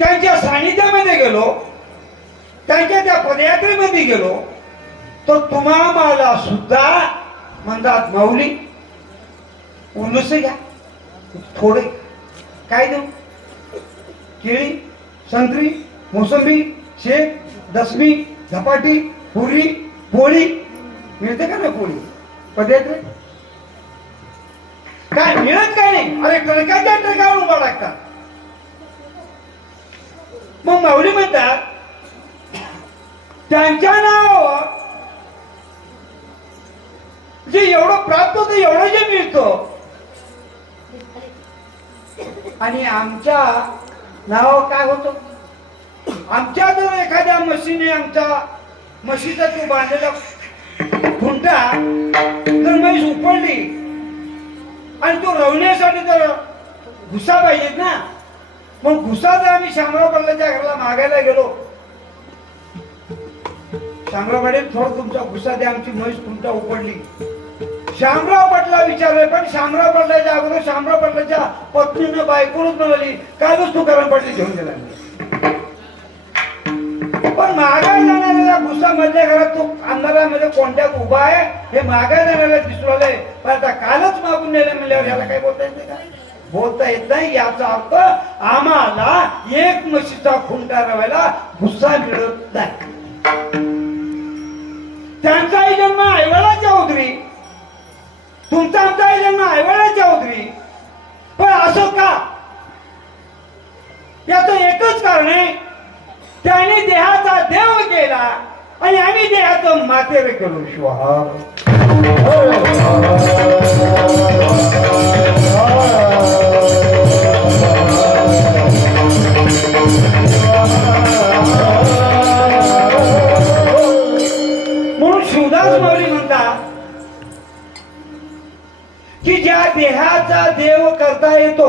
त्यांच्या सानिध्यामध्ये गेलो, त्यांच्या त्या पदयात्रेमध्ये गेलो, तर तुम्हाला सुद्धा म्हणतात माऊली उन्नस घ्या, थोडे काय देऊ, केळी, संत्री, मोसंबी, शेक, दसमी, झपाटी, पुरी, पोळी मिळते का ना? पोळी पदयात्रे काय मिळत काय नाही. अरे ट्रकाच्या ट्रकावर उभा लागतात. मग माऊली म्हणतात त्यांच्या नावावर जे एवढं प्राप्त होतं, एवढं जे मिळतं, आणि आमच्या नावावर काय होतं? आमच्या जर एखाद्या म्हशीने आमच्या म्हशीचा तो बांधलेला खुंटा जर म्हैस उपडली आणि तो रवण्यासाठी जर घुसा पाहिजेत ना, मग घुसा जर आम्ही शामराव पाटलाच्या घराला मागायला गेलो, शामराव पाटील थोडं तुमचा घुसा द्या, आमची म्हैस खुंटा उपडली. शामराव पाटला विचारले, पण शामराव पाटलाच्या अगोदर शामराव पाटलाच्या पत्नीनं बायकोनच म्हणाली कालच तुकाराम पाटील घेऊन गेला. पण मागाय जाणाऱ्याला भुसा मधल्या घरात तो अंधारामध्ये कोणत्यात उभा आहे हे मागाय जाणाऱ्याला दिसून आलंय, पण आता कालच मागून नेले म्हणल्यावर याला काय बोलता येते का? बोलता येत नाही. याचा अर्थ आम्हाला एक म्हशीचा खुंटा रवायला भुसा मिळत नाही. त्यांचाही जन्म ऐवळाच्या उदरी, तुमचा आमचाही जन्म ऐवळाच्या उदरी, पण असं का? याचं एकच कारण आहे, त्याने देहाचा देव केला आणि आम्ही देहाचं मातेरे केलो. शिवा म्हणून शिवदास माऊली म्हणतात की ज्या देहाचा देव करता येतो,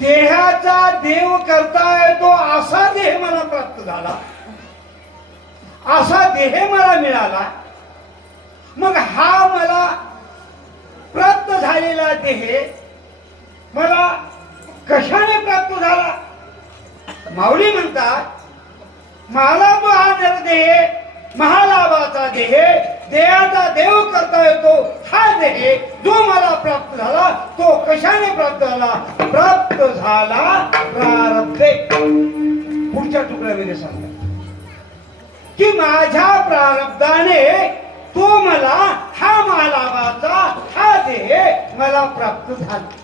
देहाचा देव करता येतो असा देह मला प्राप्त झाला, असा देह मला मिळाला. मग हा मला प्राप्त झालेला देह मला कशाने प्राप्त झाला? माऊली म्हणतात मला तो हा नरदेह, महालाभाचा देह, देहाचा देव करता येतो हा देह जो मला प्राप्त झाला, तो कशाने प्राप्त झाला? प्राप्त झाला प्रारब्धे. पुढच्या तुकड्यामध्ये सांगा की माझ्या प्रारब्धाने तो मला हा महालाभाचा हा देह मला प्राप्त झाला.